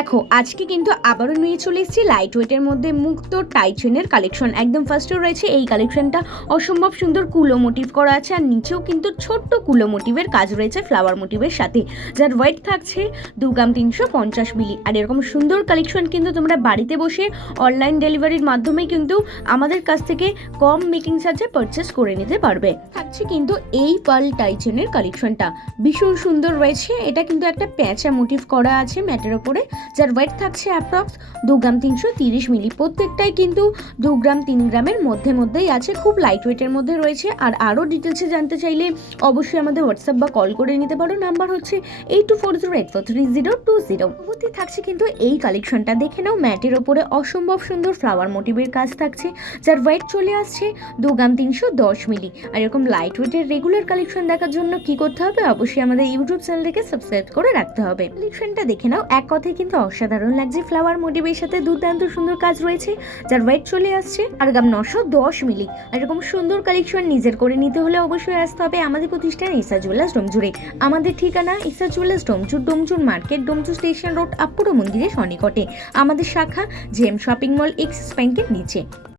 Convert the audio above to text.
দেখো আজকে কিন্তু আবারও নিয়ে চলে এসেছি লাইট ওয়েটের মধ্যে মুক্তো টাইচেনের কালেকশন। একদম ফার্স্টে রয়েছে এই কালেকশনটা, অসম্ভব সুন্দর কুলো মোটিভ করা আছে, আর নিচেও কিন্তু ছোট্ট কুলো মোটিভের কাজ রয়েছে ফ্লাওয়ার মোটিভের সাথে, যার ওয়েট থাকছে 2 গ্রাম 350 মিলি। আর এরকম সুন্দর কালেকশন কিন্তু তোমরা বাড়িতে বসে অনলাইন ডেলিভারির মাধ্যমে কিন্তু আমাদের কাছ থেকে কম মেকিং চার্জে পারচেস করে নিতে পারবে। থাকছে কিন্তু এই পার্ল টাইচেনের কালেকশনটা ভীষণ সুন্দর রয়েছে। এটা কিন্তু একটা প্যাঁচা মোটিভ করা আছে ম্যাটের ওপরে, যার ওয়েট থাকছে অ্যাপ্রক্স 2 গ্রাম 330 মিলি। প্রত্যেকটাই কিন্তু 2 গ্রাম 3 গ্রামের মধ্যেই আছে, খুব লাইট ওয়েটের মধ্যে রয়েছে। আর আরও ডিটেলসে জানতে চাইলে অবশ্যই আমাদের হোয়াটসঅ্যাপ বা কল করে নিতে পারো, নাম্বার হচ্ছে 8240843020। পরবর্তী থাকছে কিন্তু এই কালেকশনটা, দেখে নাও ম্যাটের ওপরে অসম্ভব সুন্দর ফ্লাওয়ার মোটিভের কাজ থাকছে, যার ওয়েট চলে আসছে 2 গ্রাম 310 মিলি। আর এরকম লাইট ওয়েটের রেগুলার কালেকশন দেখার জন্য কি করতে হবে, অবশ্যই আমাদের ইউটিউব চ্যানেলটাকে সাবস্ক্রাইব করে রাখতে হবে। কালেকশনটা দেখে নাও, এক কথায় কিন্তু অসাধারণ লাগছে। ফ্লাওয়ার মোটিভের সাথে দুর্দান্ত সুন্দর কাজ রয়েছে, যার ওয়েট চলে আসছে 4 গ্রাম 910 মিলি। আর এরকম সুন্দর কালেকশন নিজের করে নিতে হলে অবশ্যই আসতে হবে আমাদের প্রতিষ্ঠান ইসা জুয়েলার্স ডোমজুড়ে। আমাদের ঠিকানা ইসা jewellers Domjur market, Domjur station road, আপুরো মন্দিরের সন্নিকটে। আমাদের শাখা জেম শপিং মল, এক্সিস ব্যাংকের নিচে।